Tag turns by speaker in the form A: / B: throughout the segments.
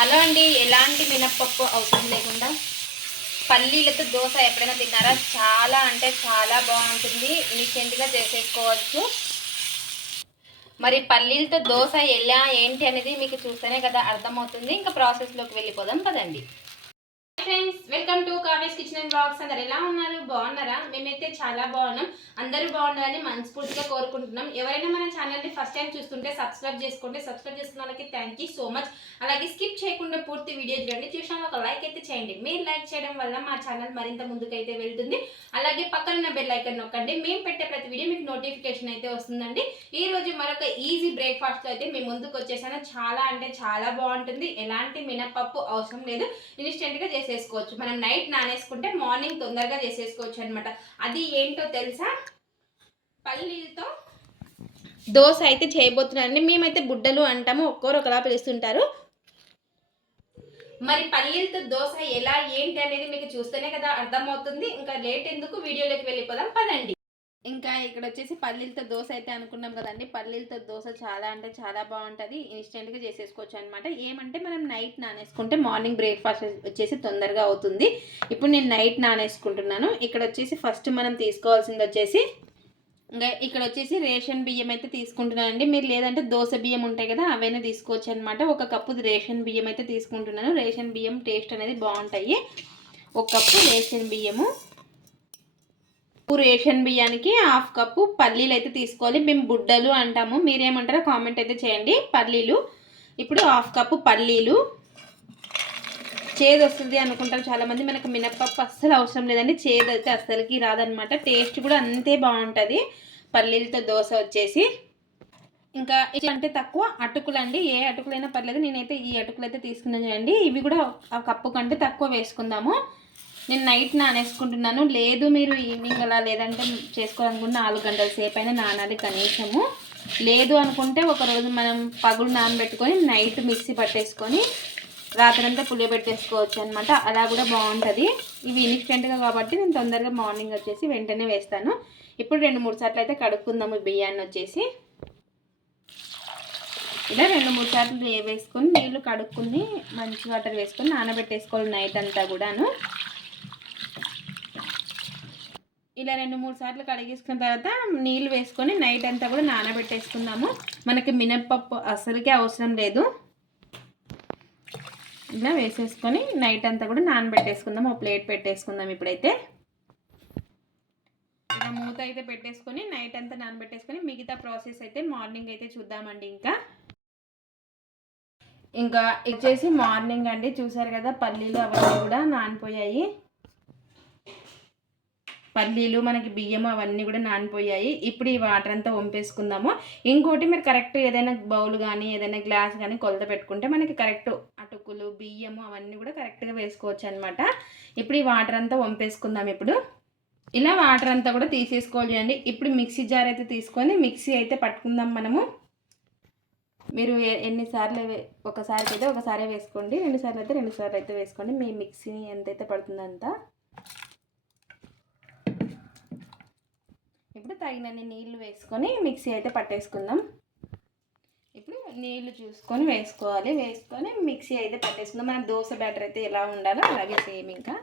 A: Hello అండి ఎలాంటి మినప్పప్పు అవసరం లేకుండా? పల్లీలతో దోశ ఎప్పుడైనా తిన్నారా? చాలా అంటే చాలా బాగుంటుంది. ఇన్స్టెంట్గా చేసేసుకోవచ్చు. మరి పల్లీలతో దోశ ఎలా ఏంటి అనేది మీకు చూస్తేనే కదా అర్థమవుతుంది. ఇంకా ప్రాసెస్లోకి వెళ్ళిపోదాం కదండి. Friends welcome to Kave's kitchen and blogs అందరు ఎలా ఉన్నారు? బాగున్నారా? మేమైతే చాలా బాగున్నాం. అందరూ బాగున్నారని మనస్ఫూర్తిగా కోరుకుంటున్నాం. ఎవరైనా మన ఛానల్ని ఫస్ట్ టైం చూస్తుంటే సబ్స్క్రైబ్ చేసుకోండి. సబ్స్క్రైబ్ చేసుకున్న వాళ్ళకి థ్యాంక్ యూ సో మచ్ అలాగే స్కిప్ చేయకుండా పూర్తి వీడియో చూడండి. చూసిన ఒక లైక్ అయితే చేయండి. మీరు లైక్ చేయడం వల్ల మా ఛానల్ మరింత ముందుకైతే వెళ్తుంది. అలాగే పక్కన బెల్ ఐకన్ నొక్కండి. మేము పెట్టే ప్రతి వీడియో మీకు నోటిఫికేషన్ అయితే వస్తుందండి. ఈ రోజు మరొక ఈజీ బ్రేక్ఫాస్ట్ అయితే మేము ముందుకు వచ్చేసాను. చాలా అంటే చాలా బాగుంటుంది. ఎలాంటి మినపప్పు అవసరం లేదు. ఇన్స్టెంట్గా చేసేసుకోవచ్చు. మనం నైట్ నానేసుకుంటే మార్నింగ్ తొందరగా చేసేసుకోవచ్చు అనమాట అది ఏంటో తెలుసా? పల్లీలతో దోశ అయితే చేయబోతున్నానండి మేమైతే బుడ్డలు అంటాము ఒక్కొరు ఒకలా పిలుస్తుంటారు. మరి పల్లీలతో దోశ ఎలా ఏంటి అనేది మీకు చూస్తేనే కదా అర్థమవుతుంది. ఇంకా లేట్ ఎందుకు? వీడియోలోకి వెళ్ళిపోదాం. పదండి. ఇంకా ఇక్కడ వచ్చేసి పల్లీలతో దోశ అయితే అనుకున్నాం కదండి. పల్లీలతో దోశ చాలా అంటే చాలా బాగుంటుంది. ఇన్స్టెంట్గా చేసేసుకోవచ్చు అనమాట ఏమంటే మనం నైట్ నానేసుకుంటే మార్నింగ్ బ్రేక్ఫాస్ట్ వచ్చేసి తొందరగా అవుతుంది. ఇప్పుడు నేను నైట్ నానేసుకుంటున్నాను. ఇక్కడ వచ్చేసి ఫస్ట్ మనం తీసుకోవాల్సింది వచ్చేసి ఇంకా ఇక్కడ వచ్చేసి రేషన్ బియ్యం అయితే తీసుకుంటున్నానండి మీరు లేదంటే దోశ బియ్యం ఉంటాయి కదా అవైనా తీసుకోవచ్చు అనమాట ఒక కప్పు రేషన్ బియ్యం అయితే తీసుకుంటున్నాను. రేషన్ బియ్యం టేస్ట్ అనేది బాగుంటాయి. ఒక కప్పు రేషన్ బియ్యము. రేషన్ బియ్యానికి హాఫ్ కప్పు పల్లీలు అయితే తీసుకోవాలి. మేము బుడ్డలు అంటాము. మీరేమంటారో కామెంట్ అయితే చేయండి. పల్లీలు. ఇప్పుడు హాఫ్ కప్పు పల్లీలు. చేదు వస్తుంది అనుకుంటారు చాలామంది. మనకు మినప్పప్పు అస్సలు అవసరం లేదండి. చేదు అయితే అస్సలకి రాదనమాట. టేస్ట్ కూడా అంతే బాగుంటుంది. పల్లీలతో దోశ వచ్చేసి. ఇంకా అంటే తక్కువ అటుకులు అండి ఏ అటుకులైనా పర్లేదు. నేనైతే ఈ అటుకులు అయితే తీసుకున్నాను చూడండి ఇవి కూడా ఆ కప్పు కంటే తక్కువ వేసుకుందాము. నేను నైట్ నానేసుకుంటున్నాను. లేదు మీరు ఈవినింగ్ అలా లేదంటే చేసుకోవాలనుకుంటే నాలుగు గంటల సేపు అయినా నానాలి కనీసము. లేదు అనుకుంటే ఒకరోజు మనం పగులు నానబెట్టుకొని నైట్ మిక్సీ పట్టేసుకొని రాత్రంతా పులియబెట్టేసుకోవచ్చు అనమాట అలా కూడా బాగుంటుంది. ఇవి ఇన్స్టెంట్గా కాబట్టి నేను తొందరగా మార్నింగ్ వచ్చేసి వెంటనే వేస్తాను. ఇప్పుడు రెండు మూడు సార్లు అయితే కడుక్కుందాము ఈ బియ్యాన్ని వచ్చేసి. ఇలా రెండు మూడు సార్లు వేసుకొని నీళ్ళు కడుక్కుని మంచి వాటర్ వేసుకొని నానబెట్టేసుకోవాలి నైట్ అంతా కూడాను. ఇలా రెండు మూడు సార్లు కడిగేసుకున్న తర్వాత నీళ్ళు వేసుకొని నైట్ అంతా కూడా నానబెట్టేసుకుందాము. మనకి మినప్పప్పు అసలుకే అవసరం లేదు. ఇలా వేసేసుకొని నైట్ అంతా కూడా నానబెట్టేసుకుందాం ఒక ప్లేట్ పెట్టేసుకుందాం ఇప్పుడైతే. ఇలా మూత అయితే పెట్టేసుకొని నైట్ అంతా నానబెట్టేసుకొని మిగతా ప్రాసెస్ అయితే మార్నింగ్ అయితే చూద్దామండి ఇంకా. ఇంకా ఇచ్చేసి మార్నింగ్ అండి. చూసారు కదా పల్లీలు అవన్నీ కూడా నానిపోయాయి. పల్లీలు మనకి బియ్యం అవన్నీ కూడా నానిపోయాయి. ఇప్పుడు ఈ వాటర్ అంతా వంపేసుకుందాము. ఇంకోటి మీరు కరెక్ట్ ఏదైనా బౌల్ కానీ ఏదైనా గ్లాస్ కానీ కొలత పెట్టుకుంటే మనకి కరెక్ట్ అటుకులు బియ్యము అవన్నీ కూడా కరెక్ట్గా వేసుకోవచ్చు అనమాట ఇప్పుడు ఈ వాటర్ అంతా వంపేసుకుందాం ఇప్పుడు. ఇలా వాటర్ అంతా కూడా తీసేసుకోవాలి అండి. ఇప్పుడు మిక్సీ జార్ అయితే తీసుకొని మిక్సీ అయితే పట్టుకుందాం మనము. మీరు ఎన్నిసార్లు ఒకసారికి అయితే ఒకసారి వేసుకోండి. రెండుసార్లు అయితే రెండుసార్లు అయితే వేసుకోండి. మీ మిక్సీ ఎంతైతే పడుతుందంతా అంతా ఇప్పుడు తగినన్ని నీళ్ళు వేసుకొని మిక్సీ అయితే పట్టేసుకుందాం. ఇప్పుడు నీళ్ళు చూసుకొని వేసుకోవాలి. వేసుకొని మిక్సీ అయితే పట్టేసుకుందాం. మన దోశ బ్యాటర్ అయితే ఎలా ఉండాలో అలాగే సేమ్ ఇంకా.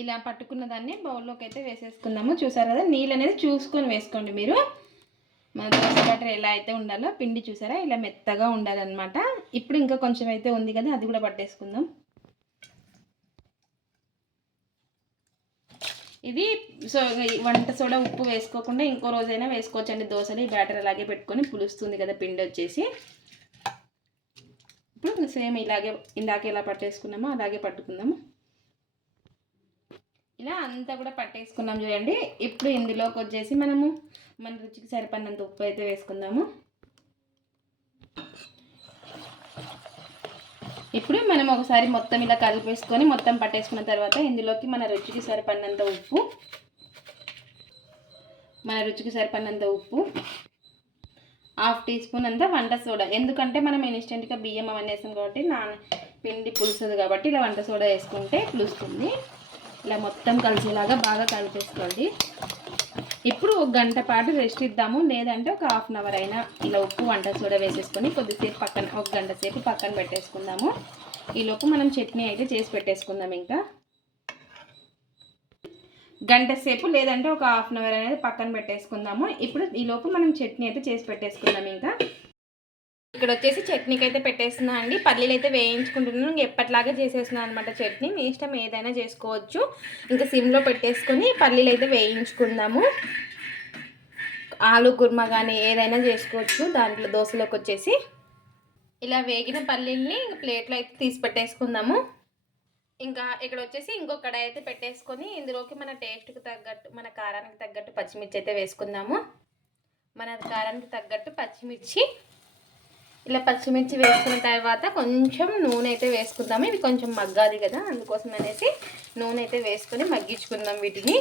A: ఇలా పట్టుకున్న దాన్ని బౌల్లోకి అయితే వేసేసుకుందాము. చూసారు కదా నీళ్ళు అనేది చూసుకొని వేసుకోండి మీరు. మన దోశ బ్యాటర్ ఎలా అయితే ఉండాలో పిండి చూసారా? ఇలా మెత్తగా ఉండాలన్నమాట. ఇప్పుడు ఇంకా కొంచెం అయితే ఉంది కదా అది కూడా పట్టేసుకుందాం. ఇది. సో వంట సోడా ఉప్పు వేసుకోకుండా ఇంకో రోజైనా వేసుకోవచ్చు అండి దోశలు ఈ బ్యాటర్ అలాగే పెట్టుకొని పులుస్తుంది కదా పిండి వచ్చేసి. ఇప్పుడు సేమ్ ఇలాగే ఇందాక ఎలా పట్టేసుకున్నామో అలాగే పట్టుకుందాము. ఇలా అంతా కూడా పట్టేసుకున్నాం చూడండి. ఇప్పుడు ఇందులోకి వచ్చేసి మనము మన రుచికి సరిపడినంత ఉప్పు అయితే వేసుకుందాము. ఇప్పుడు మనం ఒకసారి మొత్తం ఇలా కలిపేసుకొని మొత్తం పట్టేసుకున్న తర్వాత ఇందులోకి మన రుచికి సరిపడినంత ఉప్పు. మన రుచికి సరిపడినంత ఉప్పు. హాఫ్ టీ స్పూన్ అంతా వంట సోడా. ఎందుకంటే మనం ఇన్స్టెంట్గా బియ్యం అవన్నీ వేసాం కాబట్టి నాన పిండి పులుస్తుంది కాబట్టి ఇలా వంట సోడా వేసుకుంటే పులుస్తుంది. ఇలా మొత్తం కలిసేలాగా బాగా కలిపేసుకోండి. ఇప్పుడు ఒక గంట పాటు రెస్ట్ ఇద్దాము. లేదంటే ఒక హాఫ్ అన్ అవర్ అయినా ఇలా ఉప్పు వంట సోడ వేసేసుకొని కొద్దిసేపు పక్కన ఒక గంట సేపు పక్కన పెట్టేసుకుందాము. ఈలోపు మనం చట్నీ అయితే చేసి పెట్టేసుకుందాం ఇంకా. గంట సేపు లేదంటే ఒక హాఫ్ అన్ అవర్ అనేది పక్కన పెట్టేసుకుందాము. ఇప్పుడు ఈలోపు మనం చట్నీ అయితే చేసి పెట్టేసుకుందాం ఇంకా. ఇక్కడ వచ్చేసి చట్నీకి అయితే పెట్టేస్తున్నా అండి. పల్లీలు అయితే వేయించుకుంటున్నాను. ఇంక ఎప్పటిలాగే చేసేస్తున్నాను అనమాట చట్నీ. మీ ఇష్టం ఏదైనా చేసుకోవచ్చు. ఇంకా సిమ్లో పెట్టేసుకొని పల్లీలు అయితే వేయించుకుందాము. ఆలు కుర్మా కానీ ఏదైనా చేసుకోవచ్చు. దాంట్లో దోశలోకి వచ్చేసి ఇలా వేగిన పల్లీల్ని ప్లేట్లో అయితే తీసి పెట్టేసుకుందాము. ఇంకా ఇక్కడ వచ్చేసి ఇంకో కడాయి అయితే పెట్టేసుకొని ఇందులోకి మన టేస్ట్కి తగ్గట్టు మన కారానికి తగ్గట్టు పచ్చిమిర్చి అయితే వేసుకుందాము. మన కారానికి తగ్గట్టు పచ్చిమిర్చి ఇలా పచ్చిమిర్చి వేసుకున్న తర్వాత కొంచెం నూనె అయితే వేసుకుందాము. ఇవి కొంచెం మగ్గాలి కదా అందుకోసం అనేసి నూనె అయితే వేసుకొని మగ్గించుకుందాం వీటిని.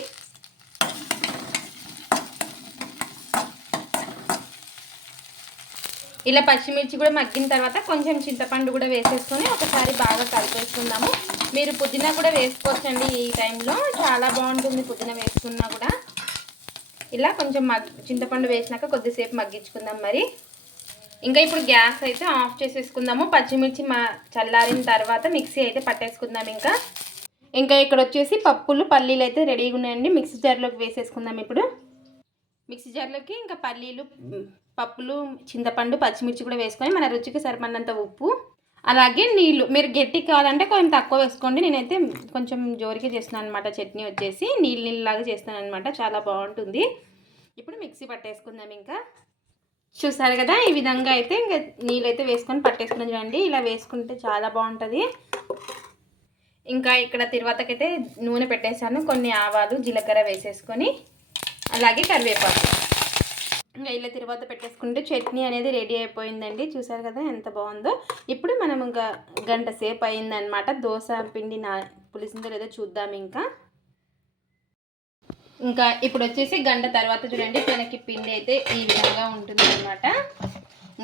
A: ఇలా పచ్చిమిర్చి కూడా మగ్గిన తర్వాత కొంచెం చింతపండు కూడా వేసేసుకొని ఒకసారి బాగా కలిపేసుకుందాము. మీరు పుదీనా కూడా వేసుకోవచ్చండి ఈ టైంలో. చాలా బాగుంటుంది పుదీనా వేసుకున్నా కూడా. ఇలా కొంచెం మగ్ చింతపండు వేసినాక కొద్దిసేపు మగ్గించుకుందాం మరి. ఇంకా ఇప్పుడు గ్యాస్ అయితే ఆఫ్ చేసేసుకుందాము. పచ్చిమిర్చి మా చల్లారిన తర్వాత మిక్సీ అయితే పట్టేసుకుందాం ఇంకా. ఇంకా ఇక్కడ వచ్చేసి పప్పులు పల్లీలు అయితే రెడీగా ఉన్నాయండి. మిక్సీ జార్లోకి వేసేసుకుందాం ఇప్పుడు. మిక్సీ జార్లోకి ఇంకా పల్లీలు పప్పులు చింతపండు పచ్చిమిర్చి కూడా వేసుకొని మన రుచికి సరిపడినంత ఉప్పు అలాగే నీళ్ళు. మీరు గట్టి కావాలంటే కొంచెం తక్కువ వేసుకోండి. నేనైతే కొంచెం జోరికి చేస్తున్నాను అనమాట చట్నీ వచ్చేసి నీళ్ళు నీళ్ళలాగా చేస్తాను అనమాట చాలా బాగుంటుంది. ఇప్పుడు మిక్సీ పట్టేసుకుందాం ఇంకా. చూసారు కదా? ఈ విధంగా అయితే ఇంకా నీళ్ళైతే వేసుకొని పట్టేసుకుని చూడండి. ఇలా వేసుకుంటే చాలా బాగుంటుంది. ఇంకా ఇక్కడ తిరువాతకైతే నూనె పెట్టేశాను. కొన్ని ఆవాలు జీలకర్ర వేసేసుకొని అలాగే కరివేపాకు. ఇంకా ఇలా తర్వాత పెట్టేసుకుంటే చట్నీ అనేది రెడీ అయిపోయిందండి. చూసారు కదా ఎంత బాగుందో. ఇప్పుడు మనం ఇంకా గంట సేపు అయిందనమాట దోశ పిండి నా పులిసిందో లేదో చూద్దాం ఇంకా. ఇంకా ఇప్పుడు వచ్చేసి గంట తర్వాత చూడండి మనకి పిండి అయితే ఈ విధంగా ఉంటుంది అనమాట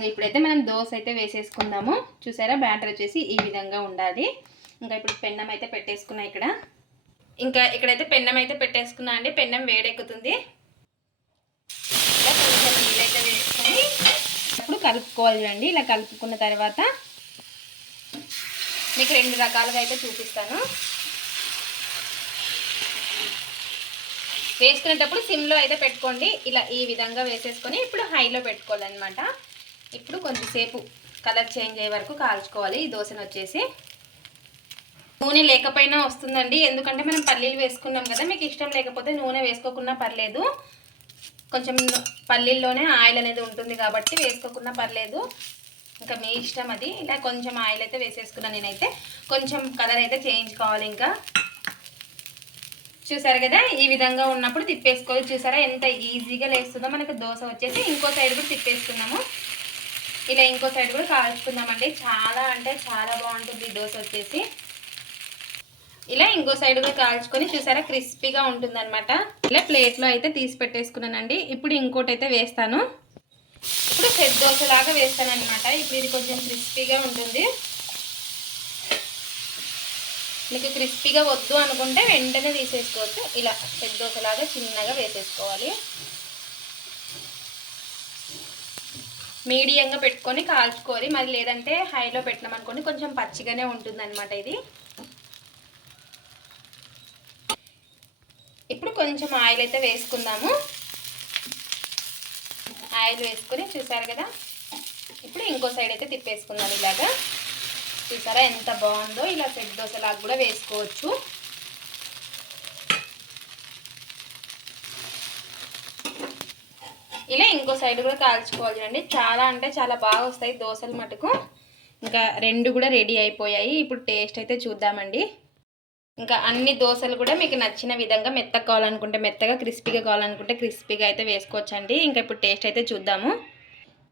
A: ఇప్పుడైతే మనం దోశ అయితే వేసేసుకుందాము. చూసారా? బ్యాటర్ వచ్చేసి ఈ విధంగా ఉండాలి. ఇంకా ఇప్పుడు పెన్నం అయితే పెట్టేసుకున్నా ఇక్కడ. ఇంకా ఇక్కడైతే పెన్నం అయితే పెట్టేసుకున్నా అండి. పెన్నం వేడెక్కుతుంది. ఇలా కొంచెం నీళ్ళైతే వేసుకొని అప్పుడు కలుపుకోవాలి చూడండి. ఇలా కలుపుకున్న తర్వాత మీకు రెండు రకాలుగా అయితే చూపిస్తాను. వేసుకునేటప్పుడు సిమ్లో అయితే పెట్టుకోండి. ఇలా ఈ విధంగా వేసేసుకొని ఇప్పుడు హైలో పెట్టుకోవాలన్నమాట. ఇప్పుడు కొంచెంసేపు కలర్ చేంజ్ అయ్యే వరకు కాల్చుకోవాలి. ఈ దోశను వచ్చేసి నూనె లేకపోయినా వస్తుందండి. ఎందుకంటే మనం పల్లీలు వేసుకున్నాం కదా మీకు ఇష్టం లేకపోతే నూనె వేసుకోకున్నా పర్లేదు. కొంచెం పల్లీల్లోనే ఆయిల్ అనేది ఉంటుంది కాబట్టి వేసుకోకున్నా పర్లేదు. ఇంకా మీ ఇష్టం అది. ఇలా కొంచెం ఆయిల్ అయితే వేసేసుకున్నాను నేనైతే. కొంచెం కలర్ అయితే చేయించుకోవాలి ఇంకా. చూసారు కదా? ఈ విధంగా ఉన్నప్పుడు తిప్పేసుకోవాలి. చూసారా? ఎంత ఈజీగా లేస్తుందో. మనకు దోశ వచ్చేసి ఇంకో సైడ్ కూడా తిప్పేసుకున్నాము. ఇలా ఇంకో సైడ్ కూడా కాల్చుకుందామండి. చాలా అంటే చాలా బాగుంటుంది ఈ దోశ వచ్చేసి. ఇలా ఇంకో సైడ్ కూడా కాల్చుకొని చూసారా? క్రిస్పీగా ఉంటుంది అనమాట ఇలా ప్లేట్లో అయితే తీసి పెట్టేసుకున్నానండి. ఇప్పుడు ఇంకోటి అయితే వేస్తాను. ఇప్పుడు పెద్ద దోశలాగా వేస్తాను అనమాట ఇప్పుడు ఇది కొంచెం క్రిస్పీగా ఉంటుంది. మీకు క్రిస్పీగా వద్దు అనుకుంటే వెంటనే తీసేసుకోవచ్చు. ఇలా పెద్ద దోశలాగా చిన్నగా వేసేసుకోవాలి. మీడియంగా పెట్టుకొని కాల్చుకోవాలి. మరి లేదంటే హైలో పెట్టినాం అనుకోండి కొంచెం పచ్చిగానే ఉంటుంది అనమాట ఇది. ఇప్పుడు కొంచెం ఆయిల్ అయితే వేసుకుందాము. ఆయిల్ వేసుకొని చూసారు కదా? ఇప్పుడు ఇంకో సైడ్ అయితే తిప్పేసుకుందాం ఇలాగా. చూసారా ఎంత బాగుందో ఇలా సెట్ దోశలాగా కూడా వేసుకోవచ్చు. ఇలా ఇంకో సైడ్ కూడా కాల్చుకోవాలి అండి. చాలా అంటే చాలా బాగా వస్తాయి దోశలు మటుకు. ఇంకా రెండు కూడా రెడీ అయిపోయాయి. ఇప్పుడు టేస్ట్ అయితే చూద్దామండి. ఇంకా అన్ని దోశలు కూడా మీకు నచ్చిన విధంగా మెత్తగా కావాలనుకుంటే మెత్తగా క్రిస్పీగా కావాలనుకుంటే క్రిస్పీగా అయితే వేసుకోవచ్చండి. ఇంకా ఇప్పుడు టేస్ట్ అయితే చూద్దాము.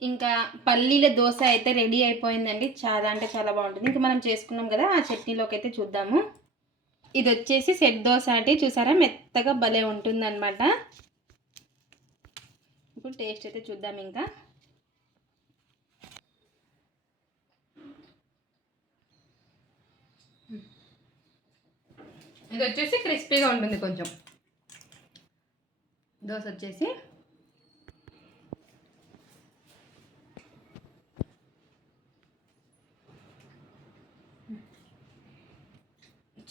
A: ఇంకా పల్లీల దోశ అయితే రెడీ అయిపోయిందండి. చాలా అంటే చాలా బాగుంటుంది. ఇంకా మనం చేసుకున్నాం కదా ఆ చట్నీలోకి అయితే చూద్దాము. ఇది వచ్చేసి సెట్ దోశ అంటే చూసారా? మెత్తగా భలే ఉంటుందన్నమాట. ఇప్పుడు టేస్ట్ అయితే చూద్దాం ఇంకా. ఇది వచ్చేసి క్రిస్పీగా ఉంటుంది కొంచెం. దోశ వచ్చేసి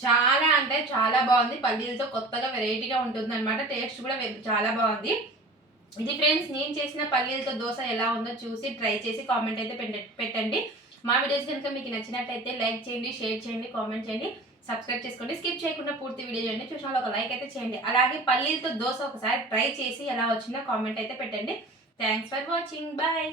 A: చాలా అంటే చాలా బాగుంది. పల్లీలతో కొత్తగా వెరైటీగా ఉంటుంది అనమాట టేస్ట్ కూడా చాలా బాగుంది. ఇది ఫ్రెండ్స్ నేను చేసిన పల్లీలతో దోశ ఎలా ఉందో చూసి ట్రై చేసి కామెంట్ అయితే పెట్టండి. మా వీడియోస్ కనుక మీకు నచ్చినట్టయితే లైక్ చేయండి షేర్ చేయండి కామెంట్ చేయండి. సబ్స్క్రైబ్ చేసుకోండి. స్కిప్ చేయకుండా పూర్తి వీడియో చేయండి చూసిన ఒక లైక్ అయితే చేయండి. అలాగే పల్లీలతో దోశ ఒకసారి ట్రై చేసి ఎలా వచ్చిందో కామెంట్ అయితే పెట్టండి. Thanks for watching bye